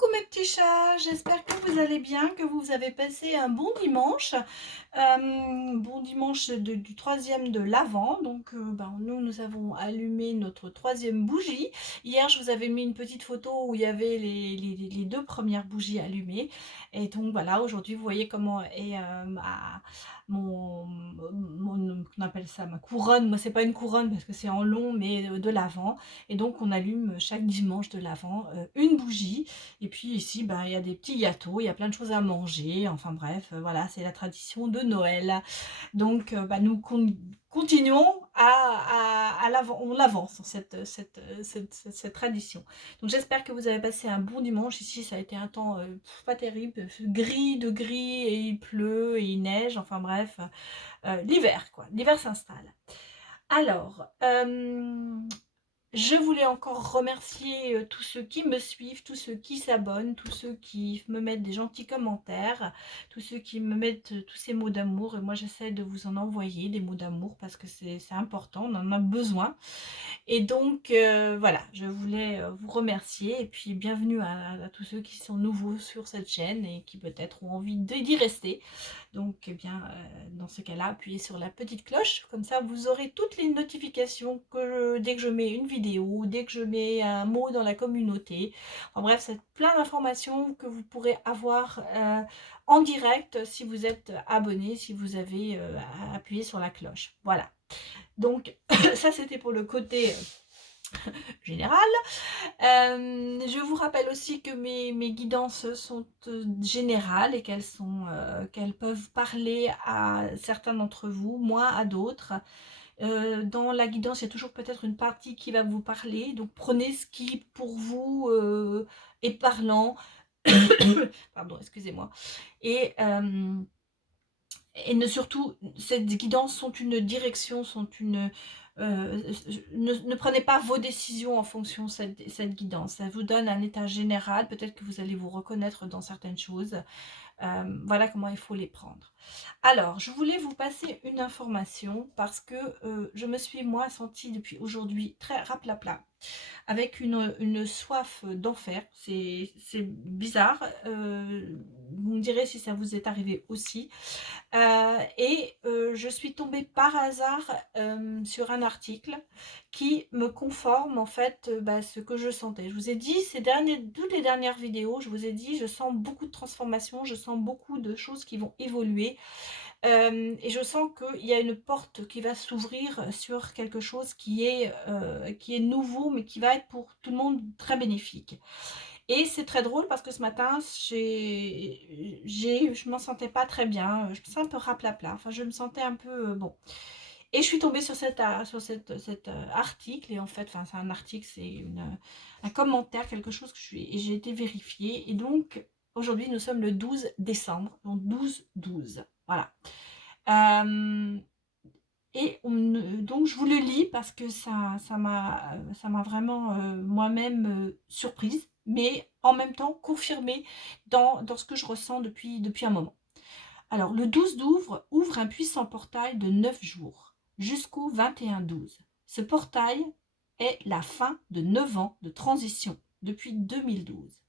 Coucou mes petits chats, j'espère que vous allez bien, que vous avez passé un bon dimanche, bon dimanche du troisième de l'Avent. Donc nous avons allumé notre troisième bougie. Hier je vous avais mis une petite photo où il y avait les deux premières bougies allumées. Et donc voilà, aujourd'hui vous voyez comment est on appelle ça ma couronne. Moi c'est pas une couronne parce que c'est en long, mais de l'Avent. Et donc on allume chaque dimanche de l'Avent une bougie. Et puis ici, il y a des petits gâteaux, il y a plein de choses à manger. Enfin bref, voilà, c'est la tradition de Noël. Donc nous continuons on avance sur cette tradition. Donc j'espère que vous avez passé un bon dimanche. Ici, ça a été un temps pas terrible, gris de gris, et il pleut et il neige. Enfin bref, l'hiver quoi, l'hiver s'installe. Alors, je voulais encore remercier tous ceux qui me suivent, tous ceux qui s'abonnent, tous ceux qui me mettent des gentils commentaires, tous ceux qui me mettent tous ces mots d'amour. Et moi, j'essaie de vous en envoyer des mots d'amour parce que c'est important, on en a besoin. Et donc, voilà, je voulais vous remercier. Et puis, bienvenue à tous ceux qui sont nouveaux sur cette chaîne et qui peut-être ont envie d'y rester. Donc, dans ce cas-là, appuyez sur la petite cloche. Comme ça, vous aurez toutes les notifications dès que je mets une vidéo, dès que je mets un mot dans la communauté. En bref, c'est plein d'informations que vous pourrez avoir en direct si vous êtes abonné, si vous avez appuyé sur la cloche. Voilà. Donc, ça, c'était pour le côté général. Je vous rappelle aussi que mes guidances sont générales et qu'elles peuvent parler à certains d'entre vous, moi à d'autres. Dans la guidance, il y a toujours peut-être une partie qui va vous parler, donc prenez ce qui pour vous est parlant. Pardon, excusez-moi. Et surtout, ces guidances sont une direction, ne prenez pas vos décisions en fonction de cette guidance. Ça vous donne un état général, peut-être que vous allez vous reconnaître dans certaines choses. Voilà comment il faut les prendre. Alors, je voulais vous passer une information parce que je me suis, moi, sentie depuis aujourd'hui très raplapla, avec une soif d'enfer. C'est bizarre. Vous me direz si ça vous est arrivé aussi. Je suis tombée par hasard sur un article qui me conforme en fait ce que je sentais. Je vous ai dit toutes les dernières vidéos, je vous ai dit je sens beaucoup de transformations, je sens beaucoup de choses qui vont évoluer et je sens qu'il y a une porte qui va s'ouvrir sur quelque chose qui est nouveau mais qui va être pour tout le monde très bénéfique. Et c'est très drôle parce que ce matin, je m'en sentais pas très bien. Je me sens un peu raplapla. Enfin, je me sentais un peu bon. Et je suis tombée sur cet article. Et en fait, enfin, c'est un article, c'est un commentaire, quelque chose et j'ai été vérifiée. Et donc, aujourd'hui, nous sommes le 12 décembre. Donc, 12-12. Voilà. Donc, je vous le lis parce que ça m'a vraiment moi-même surprise, mais en même temps confirmée dans ce que je ressens depuis un moment. Alors, le 12 ouvre un puissant portail de 9 jours jusqu'au 21-12. Ce portail est la fin de 9 ans de transition depuis 2012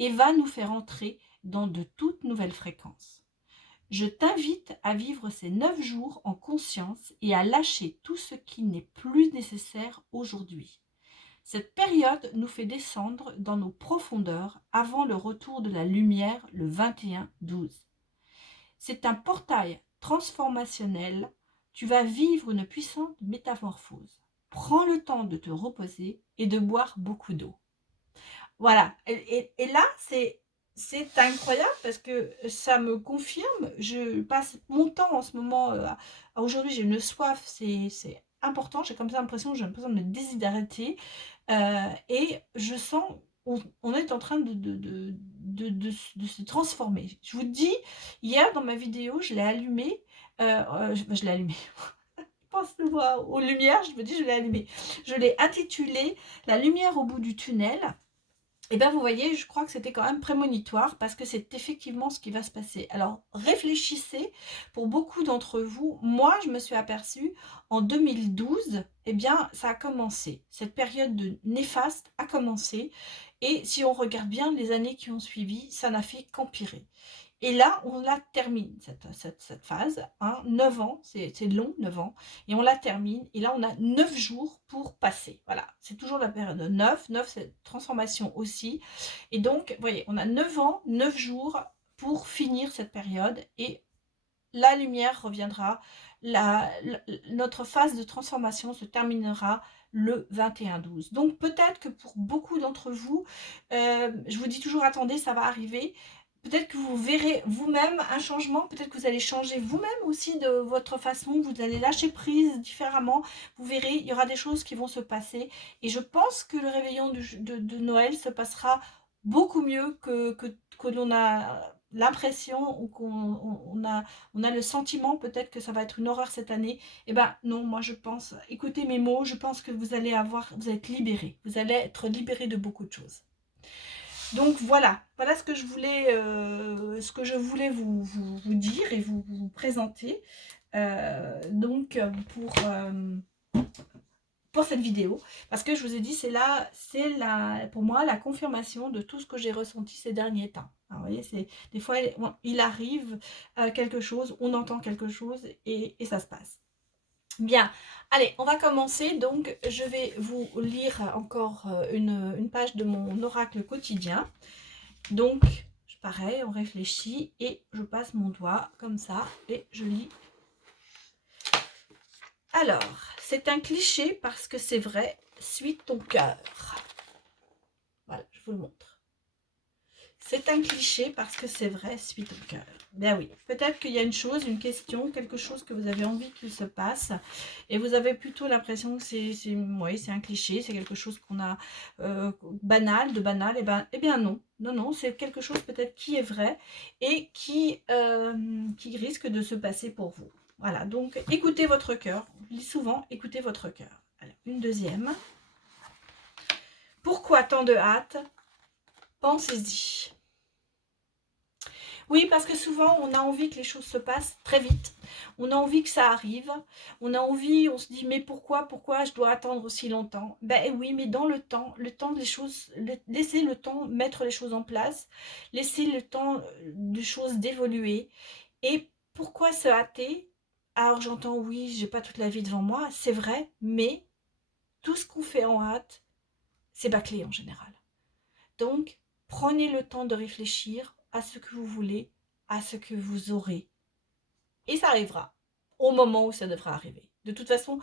et va nous faire entrer dans de toutes nouvelles fréquences. Je t'invite à vivre ces 9 jours en conscience et à lâcher tout ce qui n'est plus nécessaire aujourd'hui. Cette période nous fait descendre dans nos profondeurs avant le retour de la lumière le 21-12. C'est un portail transformationnel. Tu vas vivre une puissante métamorphose. Prends le temps de te reposer et de boire beaucoup d'eau. Voilà. Et là, c'est incroyable parce que ça me confirme. Je passe mon temps en ce moment. Aujourd'hui, j'ai une soif, c'est important. J'ai comme ça l'impression que j'ai besoin de me déshydrater. Et je sens on est en train de se transformer. Je vous dis, hier dans ma vidéo, je l'ai allumé. Je l'ai allumé. Je pense aux lumières, je me dis, je l'ai allumé. Je l'ai intitulé La lumière au bout du tunnel. Et bien vous voyez, je crois que c'était quand même prémonitoire parce que c'est effectivement ce qui va se passer. Alors réfléchissez, pour beaucoup d'entre vous, moi je me suis aperçue en 2012, eh bien ça a commencé. Cette période de néfaste a commencé Et si on regarde bien les années qui ont suivi, ça n'a fait qu'empirer. Et là, on la termine, cette phase. Hein, 9 ans, c'est long, 9 ans. Et on la termine. Et là, on a 9 jours pour passer. Voilà, c'est toujours la période de 9. 9, c'est transformation aussi. Et donc, vous voyez, on a 9 ans, 9 jours pour finir cette période. Et la lumière reviendra. Notre phase de transformation se terminera le 21-12. Donc peut-être que pour beaucoup d'entre vous, je vous dis toujours attendez, ça va arriver. Peut-être que vous verrez vous-même un changement, peut-être que vous allez changer vous-même aussi de votre façon, vous allez lâcher prise différemment, vous verrez, il y aura des choses qui vont se passer. Et je pense que le réveillon de Noël se passera beaucoup mieux que l'on a l'impression ou qu'on a le sentiment peut-être que ça va être une horreur cette année. Eh ben non, moi je pense, écoutez mes mots, je pense que vous allez être libérés, vous allez être libérés de beaucoup de choses. Donc voilà ce que je voulais vous dire et vous présenter. Donc pour cette vidéo, parce que je vous ai dit, c'est pour moi la confirmation de tout ce que j'ai ressenti ces derniers temps. Alors, vous voyez, des fois, il arrive quelque chose, on entend quelque chose et ça se passe. Bien, allez, on va commencer. Donc, je vais vous lire encore une page de mon oracle quotidien. Donc, pareil, on réfléchit et je passe mon doigt comme ça et je lis. Alors, c'est un cliché parce que c'est vrai, suis ton cœur. Voilà, je vous le montre. C'est un cliché parce que c'est vrai, suis ton cœur. Ben oui, peut-être qu'il y a une chose, une question, quelque chose que vous avez envie qu'il se passe et vous avez plutôt l'impression que c'est un cliché, c'est quelque chose qu'on a banal, de banal. Eh bien non, non, c'est quelque chose peut-être qui est vrai et qui risque de se passer pour vous. Voilà, donc écoutez votre cœur. Je dis souvent, écoutez votre cœur. Alors, une deuxième. Pourquoi tant de hâte? Pensez-y. Oui, parce que souvent, on a envie que les choses se passent très vite. On a envie que ça arrive. On a envie, on se dit, mais pourquoi je dois attendre aussi longtemps? Ben oui, mais dans le temps des choses, laissez le temps mettre les choses en place. Laissez le temps des choses d'évoluer. Et pourquoi se hâter? Alors j'entends, oui, j'ai pas toute la vie devant moi, c'est vrai, mais tout ce qu'on fait en hâte, c'est bâclé en général. Donc, prenez le temps de réfléchir à ce que vous voulez, à ce que vous aurez. Et ça arrivera au moment où ça devra arriver. De toute façon,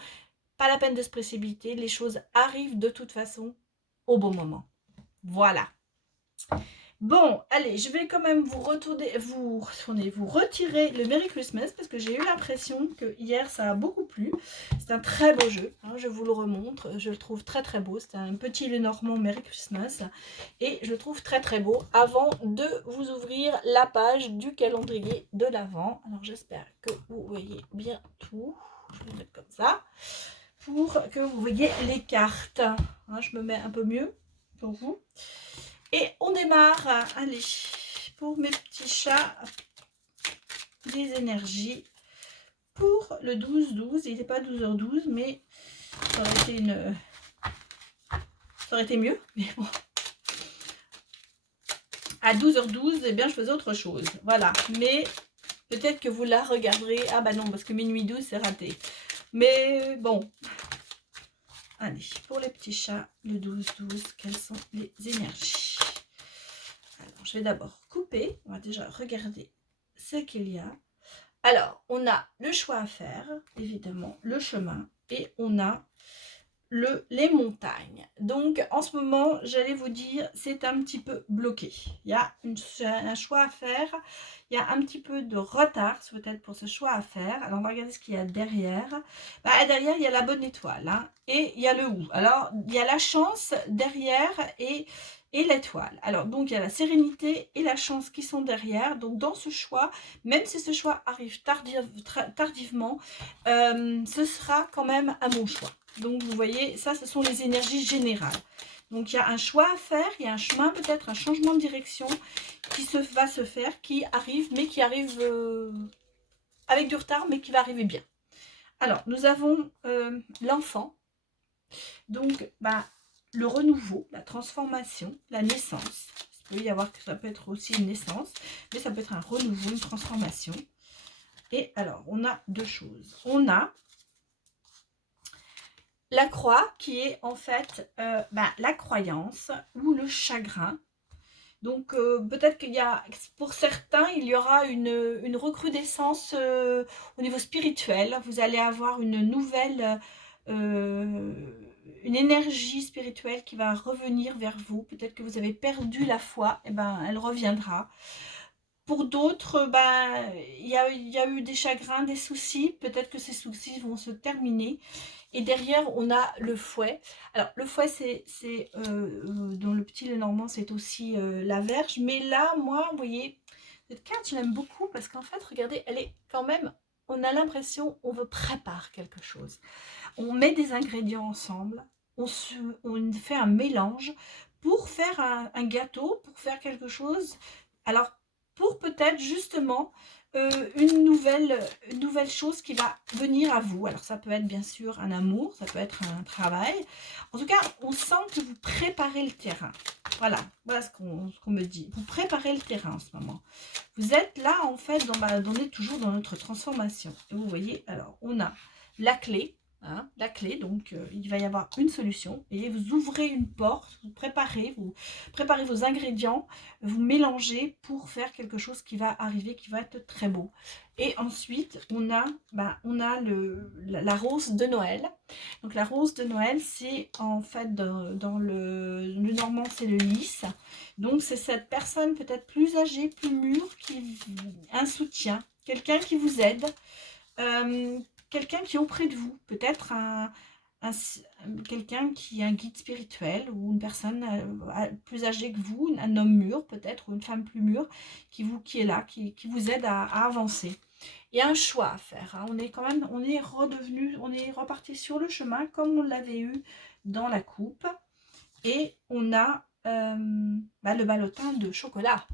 pas la peine de se précipiter, les choses arrivent de toute façon au bon moment. Voilà. Bon, allez, je vais quand même vous retirer le Merry Christmas parce que j'ai eu l'impression que hier ça a beaucoup plu. C'est un très beau jeu, hein, je vous le remontre, je le trouve très très beau. C'est un petit Lenormand Merry Christmas et je le trouve très très beau. Avant de vous ouvrir la page du calendrier de l'Avent, alors j'espère que vous voyez bien tout. Je vais le mettre comme ça pour que vous voyez les cartes. Hein, je me mets un peu mieux pour vous. Et on démarre, allez, pour mes petits chats, des énergies pour le 12-12. Il n'est pas 12h12, mais ça aurait été mieux. Mais bon. À 12h12, eh bien, je faisais autre chose. Voilà, mais peut-être que vous la regarderez. Ah bah non, parce que minuit 12, c'est raté. Mais bon. Allez, pour les petits chats, le 12-12, quelles sont les énergies? Alors, je vais d'abord couper. On va déjà regarder ce qu'il y a. Alors, on a le choix à faire, évidemment, le chemin, et on a les montagnes. Donc, en ce moment, j'allais vous dire, c'est un petit peu bloqué. Il y a un choix à faire. Il y a un petit peu de retard, peut-être, pour ce choix à faire. Alors, on va regarder ce qu'il y a derrière. Derrière, il y a la bonne étoile, hein, et il y a le ou. Alors, il y a la chance derrière et l'étoile. Alors, donc, il y a la sérénité et la chance qui sont derrière. Donc, dans ce choix, même si ce choix arrive tardivement, ce sera quand même un bon choix. Donc, vous voyez, ça, ce sont les énergies générales. Donc, il y a un choix à faire, il y a un chemin, peut-être un changement de direction qui va se faire, qui arrive, mais qui arrive avec du retard, mais qui va arriver bien. Alors, nous avons l'enfant. Donc, le renouveau, la transformation, la naissance. Il peut y avoir que ça peut être aussi une naissance, mais ça peut être un renouveau, une transformation. Et alors, on a deux choses. On a la croix qui est en fait la croyance ou le chagrin. Donc peut-être qu'il y a, pour certains, il y aura une recrudescence au niveau spirituel. Vous allez avoir une nouvelle, une énergie spirituelle qui va revenir vers vous. Peut-être que vous avez perdu la foi, et ben elle reviendra. Pour d'autres, il y a eu des chagrins, des soucis. Peut-être que ces soucis vont se terminer. Et derrière, on a le fouet. Alors, le fouet, dans le petit Lenormand, c'est aussi la verge. Mais là, moi, vous voyez, cette carte, je l'aime beaucoup parce qu'en fait, regardez, elle est quand même, on a l'impression, on veut préparer quelque chose. On met des ingrédients ensemble, on fait un mélange pour faire un gâteau, pour faire quelque chose. Alors, pour peut-être justement une nouvelle chose qui va venir à vous. Alors, ça peut être bien sûr un amour, ça peut être un travail. En tout cas, on sent que vous préparez le terrain. Voilà, voilà ce qu'on me dit. Vous préparez le terrain en ce moment. Vous êtes là, en fait, on est toujours dans notre transformation. Et vous voyez, alors, on a la clé. Hein, la clé, donc il va y avoir une solution et vous ouvrez une porte, vous préparez vos ingrédients, vous mélangez pour faire quelque chose qui va arriver, qui va être très beau. Et ensuite on a la rose de Noël. Donc la rose de Noël, c'est en fait dans le normand, c'est le lys. Donc c'est cette personne peut-être plus âgée, plus mûre, un soutien, quelqu'un qui vous aide, quelqu'un qui est auprès de vous, peut-être quelqu'un qui est un guide spirituel ou une personne plus âgée que vous, un homme mûr peut-être, ou une femme plus mûre qui est là, qui vous aide à avancer. Il y a un choix à faire, hein. On est reparti sur le chemin comme on l'avait eu dans la coupe, et on a le ballotin de chocolat.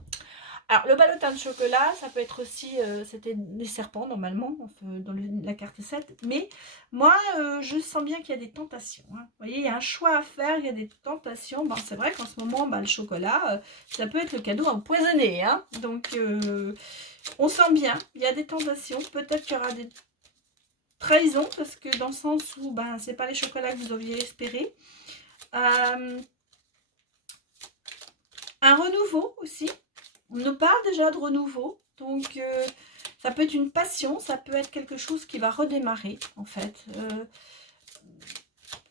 Alors, le ballotin de chocolat, ça peut être aussi, c'était des serpents normalement, dans la carte 7. Mais moi, je sens bien qu'il y a des tentations. Hein. Vous voyez, il y a un choix à faire, il y a des tentations. Bon, c'est vrai qu'en ce moment, le chocolat, ça peut être le cadeau empoisonné. Hein. Donc, on sent bien, il y a des tentations. Peut-être qu'il y aura des trahisons, parce que dans le sens où c'est pas les chocolats que vous aviez espéré. Un renouveau aussi. On nous parle déjà de renouveau, donc ça peut être une passion, ça peut être quelque chose qui va redémarrer en fait.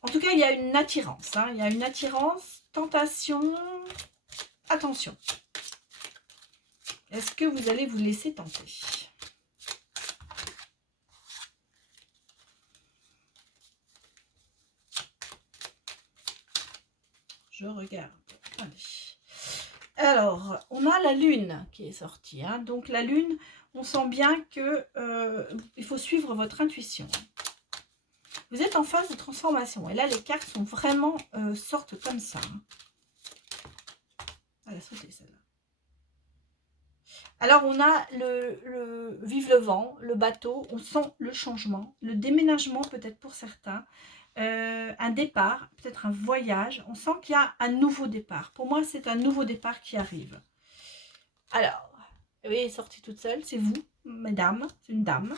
En tout cas, il y a une attirance, hein, il y a une attirance, tentation, attention. Est-ce que vous allez vous laisser tenter? Je regarde. Allez. Alors, on a la lune qui est sortie. Hein. Donc la lune, on sent bien que il faut suivre votre intuition. Vous êtes en phase de transformation. Et là, les cartes sont vraiment sortent comme ça. Hein. Elle a sauté celle-là. Alors, on a vive le vent, le bateau. On sent le changement, le déménagement peut-être pour certains. Un départ, peut-être un voyage. On sent qu'il y a un nouveau départ. Pour moi, c'est un nouveau départ qui arrive. Alors, oui, elle est sortie toute seule. C'est vous, mesdames. C'est une dame.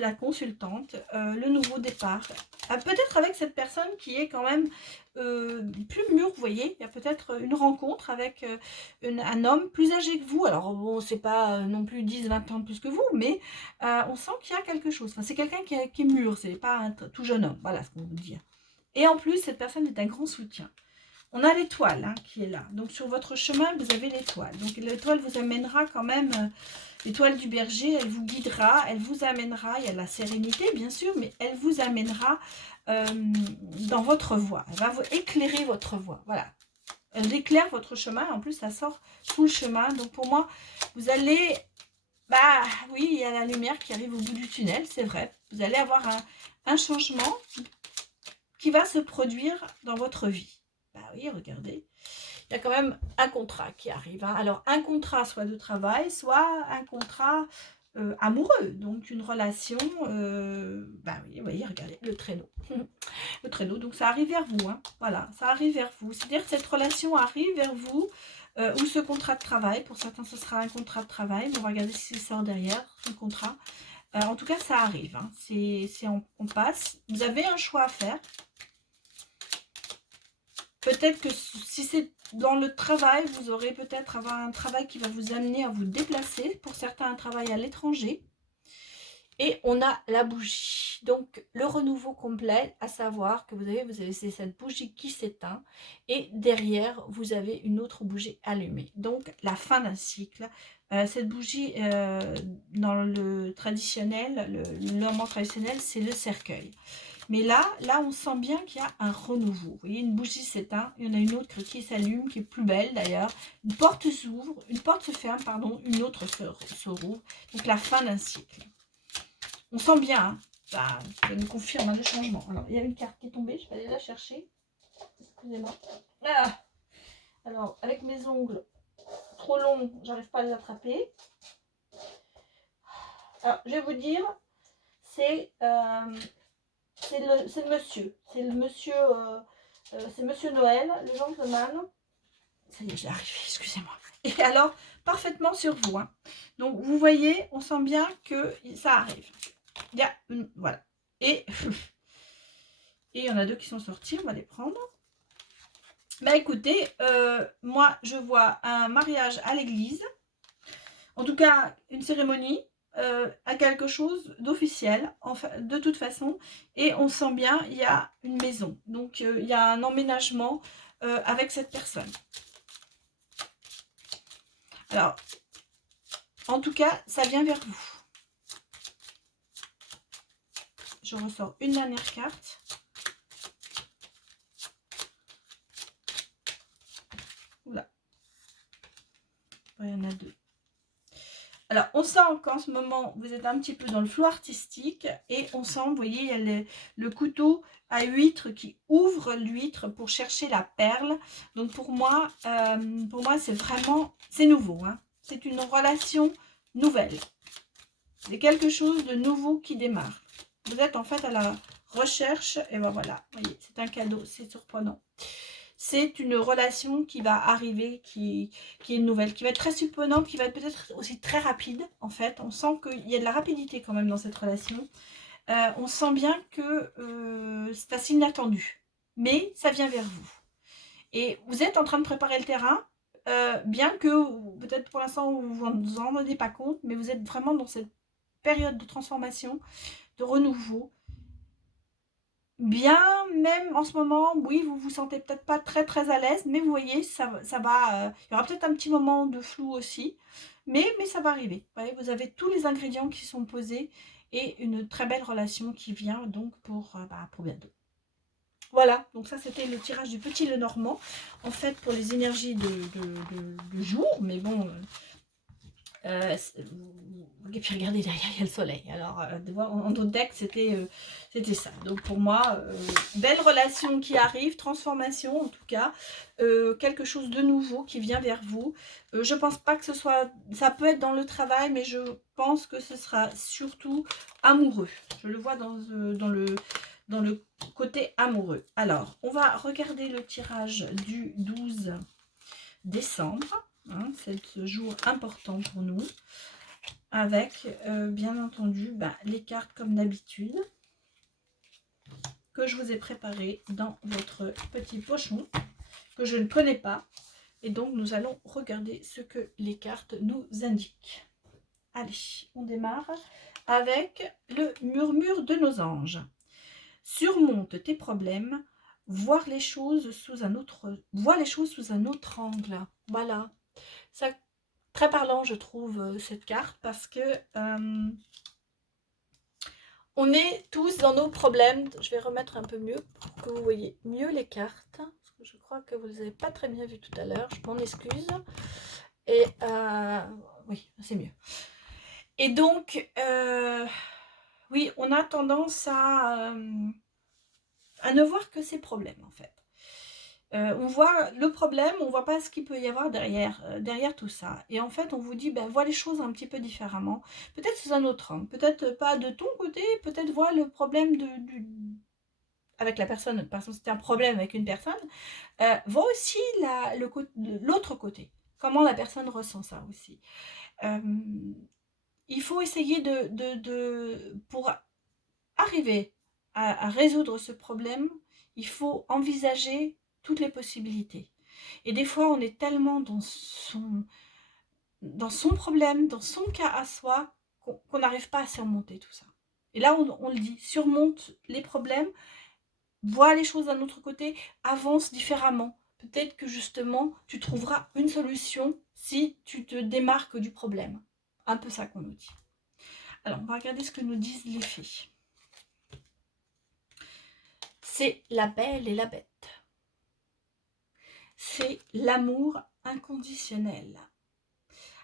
La consultante. Le nouveau départ. Peut-être avec cette personne qui est quand même plus mûre, vous voyez. Il y a peut-être une rencontre avec un homme plus âgé que vous. Alors, bon, c'est pas non plus 10-20 ans plus que vous, mais on sent qu'il y a quelque chose. Enfin, c'est quelqu'un qui est mûr, c'est pas un tout jeune homme. Voilà ce qu'on veut dire. Et en plus, cette personne est un grand soutien. On a l'étoile hein, qui est là. Donc, sur votre chemin, vous avez l'étoile. Donc, l'étoile vous amènera quand même... l'étoile du berger, elle vous guidera, elle vous amènera, il y a la sérénité bien sûr, mais elle vous amènera dans votre voie. Elle va vous éclairer votre voie. Voilà. Elle éclaire votre chemin. En plus, ça sort sous le chemin. Donc, pour moi, vous allez... oui, il y a la lumière qui arrive au bout du tunnel, c'est vrai. Vous allez avoir un changement qui va se produire dans votre vie. Oui, regardez. Il y a quand même un contrat qui arrive. Hein. Alors, un contrat soit de travail, soit un contrat amoureux, donc une relation, bah oui, vous voyez, regardez, le traîneau. Le traîneau, donc ça arrive vers vous, hein, voilà, ça arrive vers vous. C'est-à-dire que cette relation arrive vers vous, ou ce contrat de travail, pour certains ce sera un contrat de travail, mais on va regarder si ça sort derrière, son contrat. En tout cas, ça arrive, hein, on passe. Vous avez un choix à faire. Peut-être que si c'est dans le travail, vous aurez peut-être avoir un travail qui va vous amener à vous déplacer. Pour certains, un travail à l'étranger. Et on a la bougie. Donc, le renouveau complet, à savoir que vous avez cette bougie qui s'éteint. Et derrière, vous avez une autre bougie allumée. Donc, la fin d'un cycle. Cette bougie, dans le traditionnel, l'ornement traditionnel, c'est le cercueil. Mais là, on sent bien qu'il y a un renouveau. Vous voyez, une bougie s'éteint, il y en a une autre qui s'allume, qui est plus belle d'ailleurs. Une porte s'ouvre, une porte se ferme, pardon, une autre se rouvre. Donc la fin d'un cycle. On sent bien, hein, ça nous confirme le changement. Alors, il y a une carte qui est tombée, je vais aller la chercher. Excusez-moi. Ah, alors, avec mes ongles trop longs, j'arrive pas à les attraper. Alors, je vais vous dire, c'est le monsieur. C'est le monsieur, c'est Monsieur Noël, le gentleman. Ça y est, j'ai arrivé, excusez-moi. Et alors, parfaitement sur vous, hein. Donc, vous voyez, on sent bien que ça arrive. Il y a une, voilà. Et il y en a deux qui sont sortis, on va les prendre. Bah écoutez, moi je vois un mariage à l'église, en tout cas une cérémonie, à quelque chose d'officiel, de toute façon, et on sent bien il y a une maison, donc il y a un emménagement avec cette personne. Alors, en tout cas, ça vient vers vous. Je ressors une dernière carte. Oula. Il y en a deux. Alors, on sent qu'en ce moment, vous êtes un petit peu dans le flou artistique et on sent, vous voyez, il y a le couteau à huître qui ouvre l'huître pour chercher la perle. Donc, pour moi c'est vraiment, c'est nouveau, hein. C'est une relation nouvelle. C'est quelque chose de nouveau qui démarre. Vous êtes en fait à la recherche, et ben voilà, vous voyez, c'est un cadeau, c'est surprenant. C'est une relation qui va arriver, qui est nouvelle, qui va être très surprenante, qui va être peut-être aussi très rapide, en fait. On sent qu'il y a de la rapidité quand même dans cette relation. On sent bien que c'est assez inattendu, mais ça vient vers vous. Et vous êtes en train de préparer le terrain, bien que peut-être pour l'instant vous vous en rendez pas compte, mais vous êtes vraiment dans cette période de transformation, de renouveau. Bien, même en ce moment, oui, vous vous sentez peut-être pas très à l'aise, mais vous voyez, ça va, il y aura peut-être un petit moment de flou aussi, mais ça va arriver. Vous voyez, vous avez tous les ingrédients qui sont posés et une très belle relation qui vient donc pour bientôt. Voilà, donc ça c'était le tirage du petit Lenormand, en fait pour les énergies de jour, mais bon... et puis regardez derrière il y a le soleil, alors de voir en d'autres decks c'était ça. Donc pour moi belle relation qui arrive, transformation en tout cas, quelque chose de nouveau qui vient vers vous. Je pense pas que ce soit, ça peut être dans le travail, mais je pense que ce sera surtout amoureux. Je le vois dans le côté amoureux. Alors on va regarder le tirage du 12 décembre. Hein, c'est ce jour important pour nous, avec bien entendu les cartes comme d'habitude que je vous ai préparées dans votre petit pochon que je ne connais pas, et donc nous allons regarder ce que les cartes nous indiquent. Allez, on démarre avec le murmure de nos anges. Surmonte tes problèmes, vois les choses sous un autre angle. Voilà. Ça, très parlant, je trouve, cette carte, parce que on est tous dans nos problèmes. Je vais remettre un peu mieux pour que vous voyez mieux les cartes, parce que je crois que vous ne les avez pas très bien vues tout à l'heure. Je m'en excuse. Et oui, c'est mieux. Et donc, oui, on a tendance à ne voir que ses problèmes, en fait. On voit le problème, on voit pas ce qu'il peut y avoir derrière, derrière tout ça et en fait, on vous dit: «Ben, vois les choses un petit peu différemment». Peut-être sous un autre angle, peut-être pas de ton côté, peut-être vois le problème de du avec la personne, par exemple, si tu un problème avec une personne, vois aussi l'autre côté. Comment la personne ressent ça aussi. Hem, il faut essayer pour arriver à résoudre ce problème, il faut envisager toutes les possibilités. Et des fois, on est tellement dans son problème, dans son cas à soi, qu'on n'arrive pas à surmonter tout ça. Et là, on le dit, surmonte les problèmes, vois les choses d'un autre côté, avance différemment. Peut-être que justement, tu trouveras une solution si tu te démarques du problème. Un peu ça qu'on nous dit. Alors, on va regarder ce que nous disent les fées. C'est la belle et la bête. C'est l'amour inconditionnel.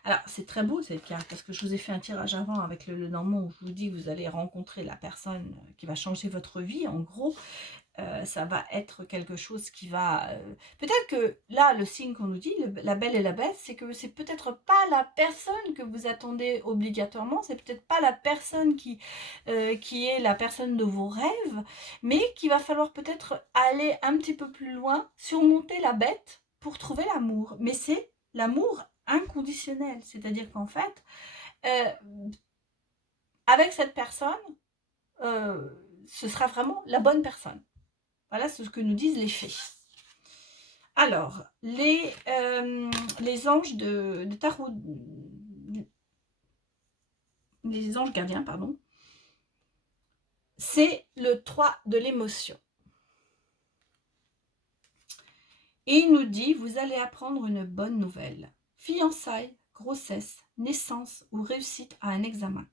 Alors, c'est très beau cette carte, parce que je vous ai fait un tirage avant avec le Normand où je vous dis que vous allez rencontrer la personne qui va changer votre vie. En gros, ça va être quelque chose qui va... peut-être que là, le signe qu'on nous dit, la belle et la bête, c'est que c'est peut-être pas la personne que vous attendez obligatoirement, c'est peut-être pas la personne qui est la personne de vos rêves, mais qu'il va falloir peut-être aller un petit peu plus loin, surmonter la bête pour trouver l'amour. Mais c'est l'amour inconditionnel, c'est-à-dire qu'en fait, avec cette personne, ce sera vraiment la bonne personne. Voilà ce que nous disent les fées. Alors, les anges de tarot, les anges gardiens, pardon, c'est le 3 de l'émotion. Et il nous dit, vous allez apprendre une bonne nouvelle. Fiançailles, grossesse, naissance ou réussite à un examen.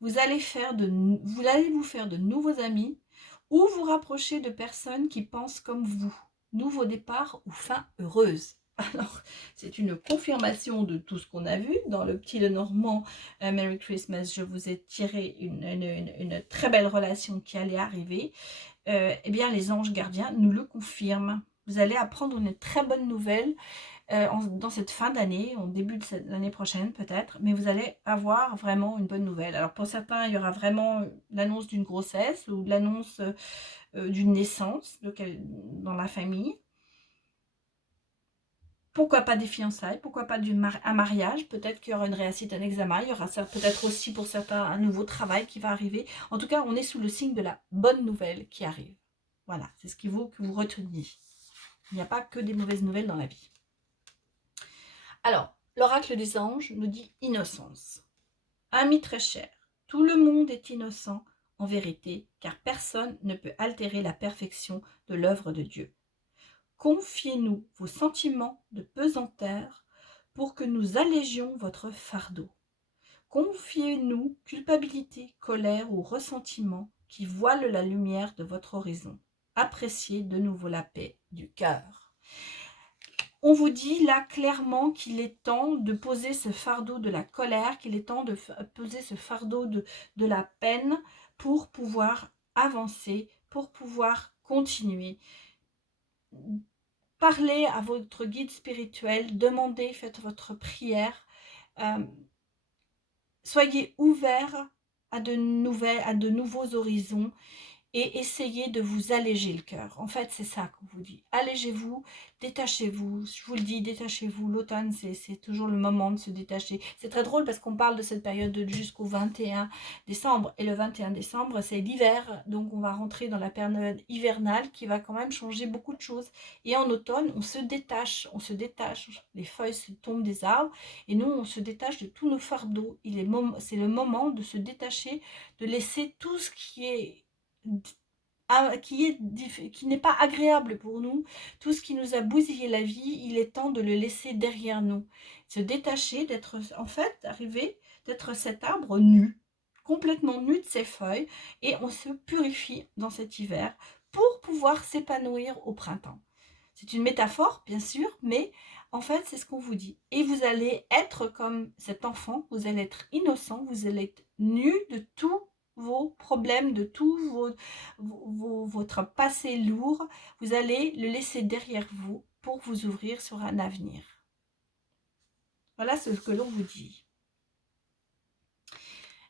Vous allez vous faire de nouveaux amis ou vous rapprocher de personnes qui pensent comme vous. Nouveau départ ou fin heureuse. Alors, c'est une confirmation de tout ce qu'on a vu. Dans le petit Lenormand, Merry Christmas, je vous ai tiré une très belle relation qui allait arriver. Eh bien, les anges gardiens nous le confirment. Vous allez apprendre une très bonne nouvelle dans cette fin d'année, en début de l'année prochaine peut-être, mais vous allez avoir vraiment une bonne nouvelle. Alors pour certains, il y aura vraiment l'annonce d'une grossesse ou l'annonce d'une naissance dans la famille. Pourquoi pas des fiançailles, pourquoi pas un mariage, peut-être qu'il y aura une réussite, un examen, il y aura peut-être aussi pour certains un nouveau travail qui va arriver. En tout cas, on est sous le signe de la bonne nouvelle qui arrive. Voilà, c'est ce qu'il vaut que vous reteniez. Il n'y a pas que des mauvaises nouvelles dans la vie. Alors, l'oracle des anges nous dit innocence. Ami très cher, tout le monde est innocent en vérité, car personne ne peut altérer la perfection de l'œuvre de Dieu. Confiez-nous vos sentiments de pesanteur pour que nous allégions votre fardeau. Confiez-nous culpabilité, colère ou ressentiment qui voilent la lumière de votre horizon. Appréciez de nouveau la paix du cœur. On vous dit là clairement qu'il est temps de poser ce fardeau de la colère, qu'il est temps de poser ce fardeau de la peine pour pouvoir avancer, pour pouvoir continuer. Parlez à votre guide spirituel, demandez, faites votre prière. Soyez ouverts à de nouveaux horizons. Et essayez de vous alléger le cœur. En fait, c'est ça qu'on vous dit. Allégez-vous, détachez-vous. Je vous le dis, détachez-vous. L'automne, c'est toujours le moment de se détacher. C'est très drôle parce qu'on parle de cette période jusqu'au 21 décembre. Et le 21 décembre, c'est l'hiver. Donc, on va rentrer dans la période hivernale qui va quand même changer beaucoup de choses. Et en automne, on se détache. On se détache. Les feuilles se tombent des arbres. Et nous, on se détache de tous nos fardeaux. C'est le moment de se détacher, de laisser tout ce qui n'est pas agréable pour nous, tout ce qui nous a bousillé la vie, il est temps de le laisser derrière nous. Se détacher, d'être cet arbre nu, complètement nu de ses feuilles, et on se purifie dans cet hiver pour pouvoir s'épanouir au printemps. C'est une métaphore, bien sûr, mais en fait, c'est ce qu'on vous dit. Et vous allez être comme cet enfant, vous allez être innocent, vous allez être nu de tout vos problèmes, de tout votre passé lourd, vous allez le laisser derrière vous pour vous ouvrir sur un avenir. Voilà ce que l'on vous dit.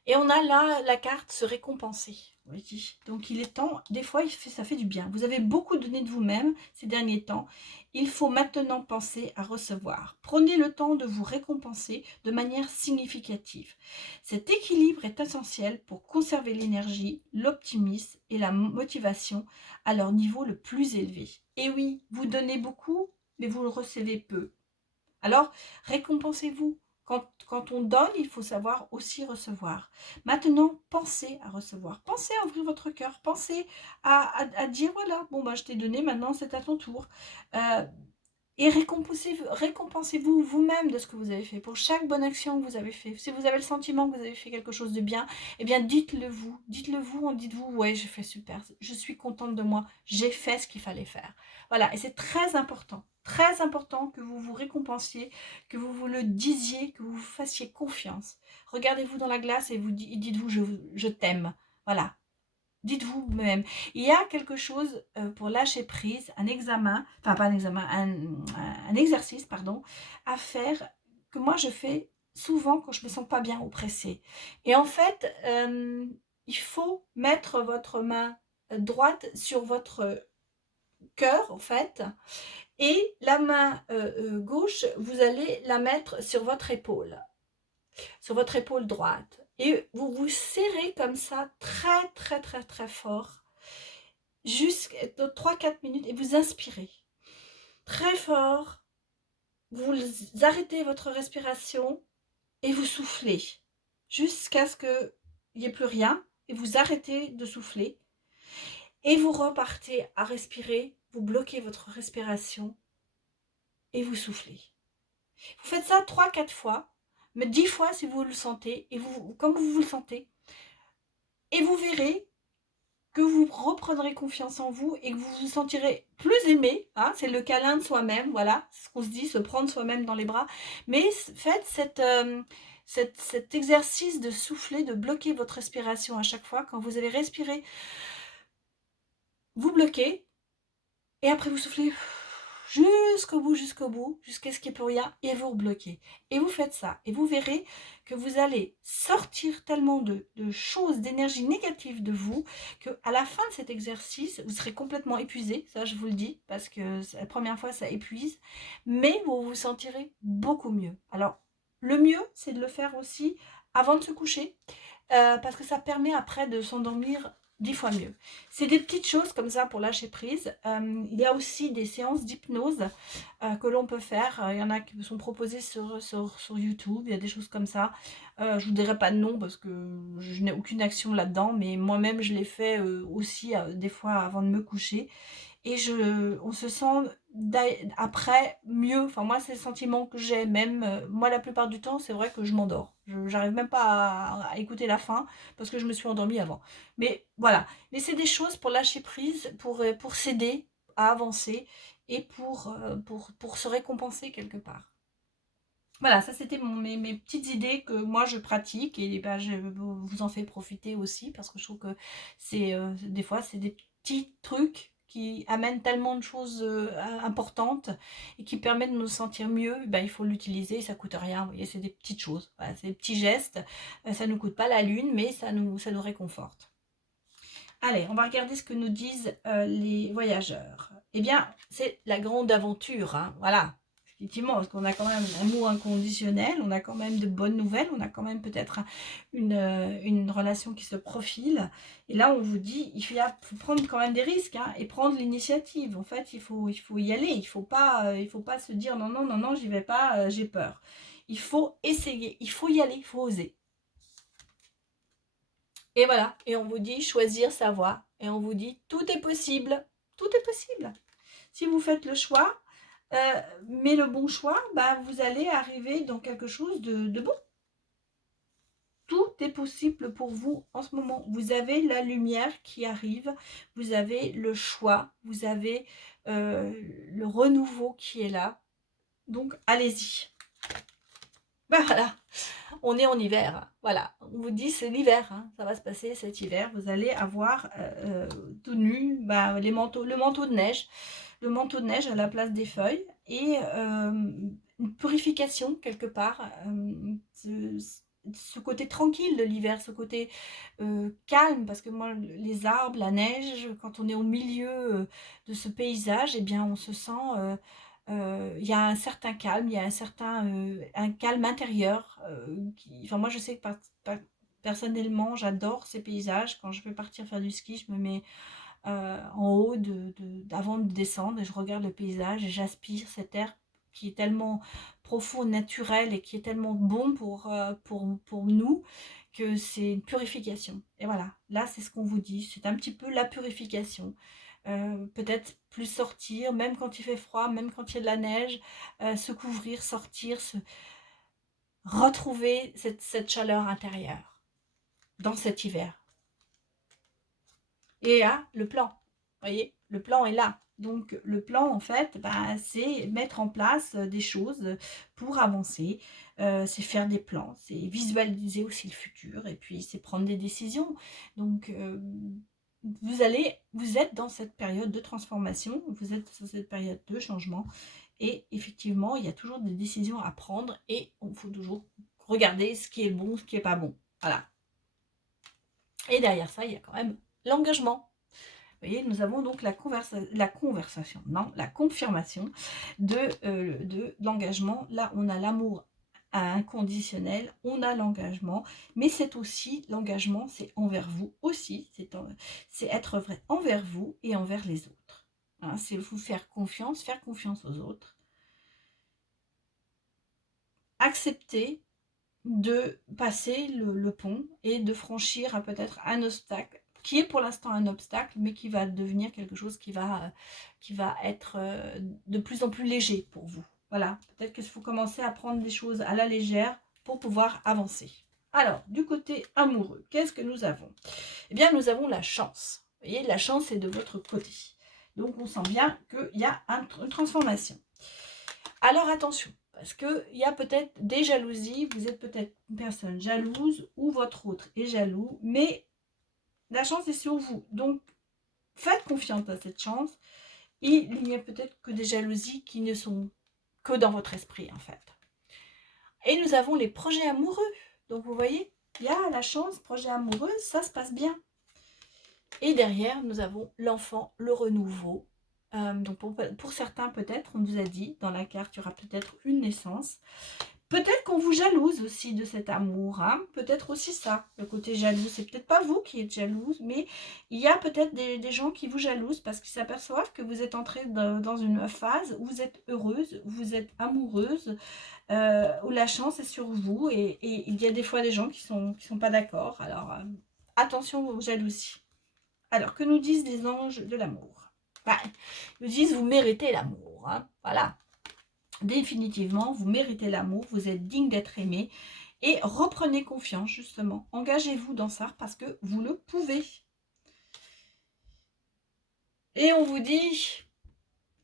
Et on a là la carte se récompenser. Oui. Donc il est temps, des fois ça fait du bien. Vous avez beaucoup donné de vous-même ces derniers temps. Il faut maintenant penser à recevoir. Prenez le temps de vous récompenser de manière significative. Cet équilibre est essentiel pour conserver l'énergie, l'optimisme et la motivation à leur niveau le plus élevé. Et oui, vous donnez beaucoup, mais vous le recevez peu. Alors, récompensez-vous. Quand on donne, il faut savoir aussi recevoir. Maintenant, pensez à recevoir. Pensez à ouvrir votre cœur. Pensez à dire, voilà, bon, bah, je t'ai donné, maintenant c'est à ton tour. Et récompensez-vous vous-même de ce que vous avez fait. Pour chaque bonne action que vous avez fait. Si vous avez le sentiment que vous avez fait quelque chose de bien, eh bien, dites-le vous. Dites-le vous, dites-vous, ouais, j'ai fait super. Je suis contente de moi. J'ai fait ce qu'il fallait faire. Voilà, et c'est très important. Très important que vous vous récompensiez, que vous vous le disiez, que vous vous fassiez confiance. Regardez-vous dans la glace et dites-vous je t'aime. Voilà. Dites-vous même. Il y a quelque chose pour lâcher prise, un examen, enfin pas un examen, un exercice, pardon, à faire que moi je fais souvent quand je me sens pas bien oppressée. Et en fait, il faut mettre votre main droite sur votre cœur, en fait, et la main gauche, vous allez la mettre sur votre épaule droite. Et vous vous serrez comme ça, très, très, très, très fort, jusqu'à 3-4 minutes, et vous inspirez très fort. Vous arrêtez votre respiration et vous soufflez jusqu'à ce qu'il n'y ait plus rien, et vous arrêtez de souffler. Et vous repartez à respirer, vous bloquez votre respiration et vous soufflez. Vous faites ça 3-4 fois, mais 10 fois si vous le sentez, et comme vous le sentez. Et vous verrez que vous reprendrez confiance en vous et que vous vous sentirez plus aimé. Hein, c'est le câlin de soi-même, voilà, ce qu'on se dit, se prendre soi-même dans les bras. Mais faites cet exercice de souffler, de bloquer votre respiration à chaque fois. Quand vous avez respiré, vous bloquez, et après vous soufflez jusqu'au bout, jusqu'à ce qu'il n'y ait plus rien, et vous rebloquez. Et vous faites ça, et vous verrez que vous allez sortir tellement de choses, d'énergie négative de vous, qu'à la fin de cet exercice, vous serez complètement épuisé, ça je vous le dis, parce que la première fois ça épuise, mais vous vous sentirez beaucoup mieux. Alors, le mieux, c'est de le faire aussi avant de se coucher, parce que ça permet après de s'endormir 10 fois mieux. C'est des petites choses comme ça pour lâcher prise. Il y a aussi des séances d'hypnose que l'on peut faire. Il y en a qui sont proposées sur YouTube. Il y a des choses comme ça. Je ne vous dirai pas de nom parce que je n'ai aucune action là-dedans. Mais moi-même, je l'ai fait aussi des fois avant de me coucher. Et on se sent après mieux. Enfin, moi, c'est le sentiment que j'ai. Même moi, la plupart du temps, c'est vrai que je m'endors. J'arrive même pas à écouter la fin parce que je me suis endormie avant. Mais voilà. Mais c'est des choses pour lâcher prise, pour s'aider à avancer et pour se récompenser quelque part. Voilà, ça c'était mes petites idées que moi je pratique, et ben, je vous en fais profiter aussi parce que je trouve que des fois c'est des petits trucs qui amènent tellement de choses importantes et qui permettent de nous sentir mieux. Ben, il faut l'utiliser, ça coûte rien, vous voyez, c'est des petites choses, voilà, c'est des petits gestes, ça nous coûte pas la lune, mais ça nous réconforte. Allez, on va regarder ce que nous disent les voyageurs. Eh bien, c'est la grande aventure, hein, voilà. Effectivement, parce qu'on a quand même un amour inconditionnel, on a quand même de bonnes nouvelles, on a quand même peut-être une relation qui se profile. Et là, on vous dit, faut prendre quand même des risques, hein, et prendre l'initiative. En fait, il faut y aller. Il faut pas se dire non, non, non, non, j'y vais pas, j'ai peur. Il faut essayer, il faut y aller, il faut oser. Et voilà, et on vous dit choisir sa voie. Et on vous dit tout est possible. Tout est possible. Si vous faites le choix, mais le bon choix, bah, vous allez arriver dans quelque chose de bon. Tout est possible pour vous en ce moment. Vous avez la lumière qui arrive, vous avez le choix, vous avez le renouveau qui est là. Donc, allez-y. Bah, voilà. on est en hiver, hein. Voilà, on vous dit c'est l'hiver, hein, ça va se passer cet hiver. Vous allez avoir tout nu, bah, le manteau de neige. Le manteau de neige à la place des feuilles et une purification quelque part, ce côté tranquille de l'hiver, ce côté calme, parce que moi, les arbres, la neige, quand on est au milieu de ce paysage, eh bien, on se sent, il y a un certain calme, il y a un calme intérieur. Enfin, moi, je sais que personnellement, j'adore ces paysages. Quand je veux partir faire du ski, je me mets en haut avant de descendre et je regarde le paysage et j'aspire cet air qui est tellement profond, naturel et qui est tellement bon pour nous que c'est une purification. Et voilà, là c'est ce qu'on vous dit, c'est un petit peu la purification. Peut-être plus sortir, même quand il fait froid, même quand il y a de la neige, se couvrir, sortir, retrouver cette chaleur intérieure dans cet hiver. Et là, le plan, vous voyez, le plan est là. Donc le plan, en fait, bah, c'est mettre en place des choses pour avancer, c'est faire des plans, c'est visualiser aussi le futur et puis c'est prendre des décisions. Donc vous êtes dans cette période de transformation, vous êtes dans cette période de changement et effectivement, il y a toujours des décisions à prendre et il faut toujours regarder ce qui est bon, ce qui n'est pas bon. Voilà. Et derrière ça, il y a quand même l'engagement. Vous voyez, nous avons donc la conversation, non, la confirmation de l'engagement. Là, on a l'amour inconditionnel, on a l'engagement, mais c'est aussi, l'engagement, c'est envers vous aussi, c'est être vrai envers vous et envers les autres. Hein, c'est vous faire confiance aux autres. Accepter de passer le pont et de franchir peut-être un obstacle qui est pour l'instant un obstacle, mais qui va devenir quelque chose qui va être de plus en plus léger pour vous. Voilà, peut-être qu'il faut commencer à prendre des choses à la légère pour pouvoir avancer. Alors, du côté amoureux, qu'est-ce que nous avons? Eh bien, nous avons la chance. Vous voyez, la chance est de votre côté. Donc, on sent bien qu'il y a une transformation. Alors, attention, parce qu'il y a peut-être des jalousies, vous êtes peut-être une personne jalouse ou votre autre est jaloux, mais la chance est sur vous. Donc, faites confiance à cette chance. Et il n'y a peut-être que des jalousies qui ne sont que dans votre esprit, en fait. Et nous avons les projets amoureux. Donc, vous voyez, il y a la chance, projet amoureux, ça se passe bien. Et derrière, nous avons l'enfant, le renouveau. Donc, pour certains, peut-être, on nous a dit, dans la carte, il y aura peut-être une naissance. Peut-être qu'on vous jalouse aussi de cet amour, hein. Peut-être aussi ça, le côté jaloux. C'est peut-être pas vous qui êtes jalouse, mais il y a peut-être des gens qui vous jalousent parce qu'ils s'aperçoivent que vous êtes entrée dans une phase où vous êtes heureuse, où vous êtes amoureuse, où la chance est sur vous. Et il y a des fois des gens qui sont pas d'accord. Alors, attention aux jalousies. Alors, que nous disent les anges de l'amour? Bah, ils nous disent, vous méritez l'amour, hein. Voilà. Définitivement, vous méritez l'amour, vous êtes digne d'être aimé et reprenez confiance justement. Engagez-vous dans ça parce que vous le pouvez. Et on vous dit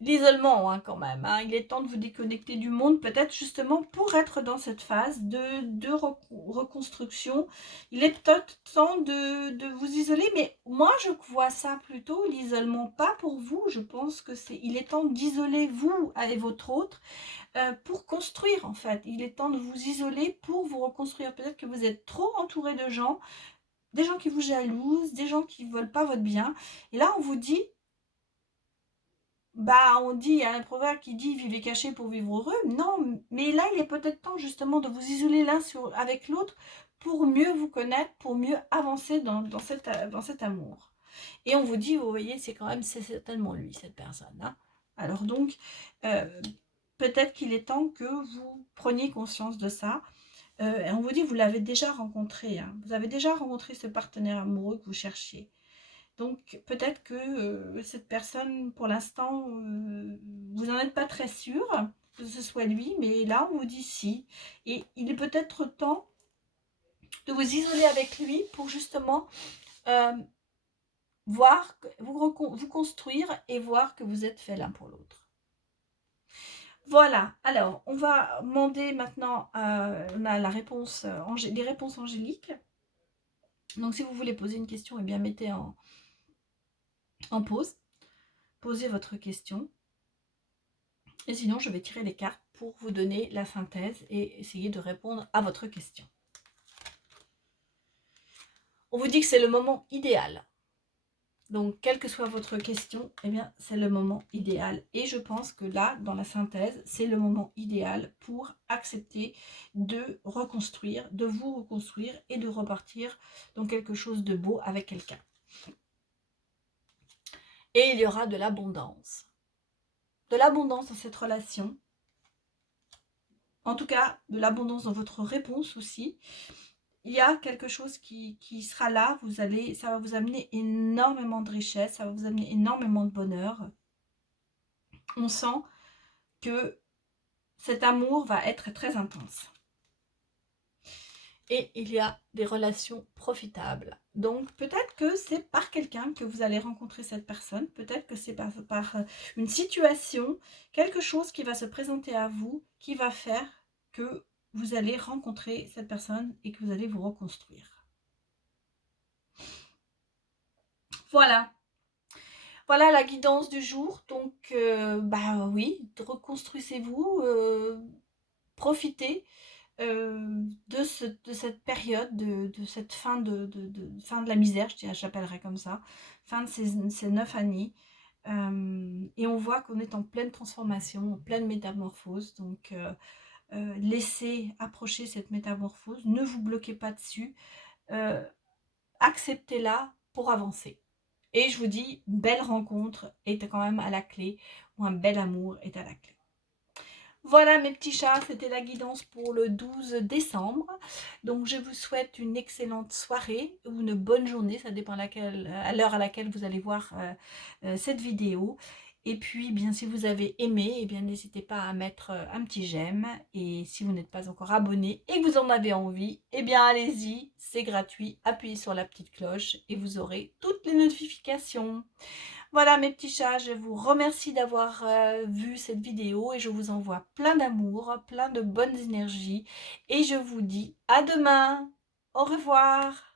l'isolement quand même. Hein. Il est temps de vous déconnecter du monde, peut-être justement pour être dans cette phase de reconstruction. Il est peut-être temps de vous isoler, mais moi je vois ça plutôt, l'isolement, pas pour vous. Je pense que il est temps d'isoler vous et votre autre pour construire en fait. Il est temps de vous isoler pour vous reconstruire. Peut-être que vous êtes trop entouré de gens, des gens qui vous jalousent, des gens qui ne veulent pas votre bien. Et là, on vous dit, on dit, il y a un proverbe qui dit vivez caché pour vivre heureux. Non, mais là, il est peut-être temps justement de vous isoler l'un avec l'autre pour mieux vous connaître, pour mieux avancer dans cet amour. Et on vous dit, vous voyez, c'est certainement lui, cette personne. Hein. Alors donc, peut-être qu'il est temps que vous preniez conscience de ça. Et on vous dit, vous l'avez déjà rencontré. Hein. Vous avez déjà rencontré ce partenaire amoureux que vous cherchiez. Donc, peut-être que cette personne, pour l'instant, vous n'en êtes pas très sûr que ce soit lui. Mais là, on vous dit si. Et il est peut-être temps de vous isoler avec lui pour justement vous construire et voir que vous êtes fait l'un pour l'autre. Voilà, alors on va demander maintenant, on a la réponse, les réponses angéliques. Donc si vous voulez poser une question, eh bien mettez en pause, posez votre question. Et sinon, je vais tirer les cartes pour vous donner la synthèse et essayer de répondre à votre question. On vous dit que c'est le moment idéal. Donc, quelle que soit votre question, eh bien, c'est le moment idéal. Et je pense que là, dans la synthèse, c'est le moment idéal pour accepter de reconstruire, de vous reconstruire et de repartir dans quelque chose de beau avec quelqu'un. Et il y aura de l'abondance. De l'abondance dans cette relation. En tout cas, de l'abondance dans votre réponse aussi. Il y a quelque chose qui sera là, ça va vous amener énormément de richesse, ça va vous amener énormément de bonheur. On sent que cet amour va être très intense. Et il y a des relations profitables. Donc peut-être que c'est par quelqu'un que vous allez rencontrer cette personne, peut-être que c'est par une situation, quelque chose qui va se présenter à vous, qui va faire que vous allez rencontrer cette personne et que vous allez vous reconstruire. Voilà. Voilà la guidance du jour. Donc, bah oui, reconstruisez-vous, profitez de cette période, de cette fin de la misère, j'appellerais comme ça, fin de ces 9 années. Et on voit qu'on est en pleine transformation, en pleine métamorphose. Donc, laissez approcher cette métamorphose, ne vous bloquez pas dessus, acceptez-la pour avancer. Et je vous dis, belle rencontre est quand même à la clé, ou un bel amour est à la clé. Voilà mes petits chats, c'était la guidance pour le 12 décembre. Donc je vous souhaite une excellente soirée ou une bonne journée, ça dépend à l'heure à laquelle vous allez voir cette vidéo. Et puis, bien, si vous avez aimé, eh bien, n'hésitez pas à mettre un petit j'aime. Et si vous n'êtes pas encore abonné et que vous en avez envie, eh bien, allez-y, c'est gratuit. Appuyez sur la petite cloche et vous aurez toutes les notifications. Voilà mes petits chats, je vous remercie d'avoir vu cette vidéo et je vous envoie plein d'amour, plein de bonnes énergies. Et je vous dis à demain. Au revoir.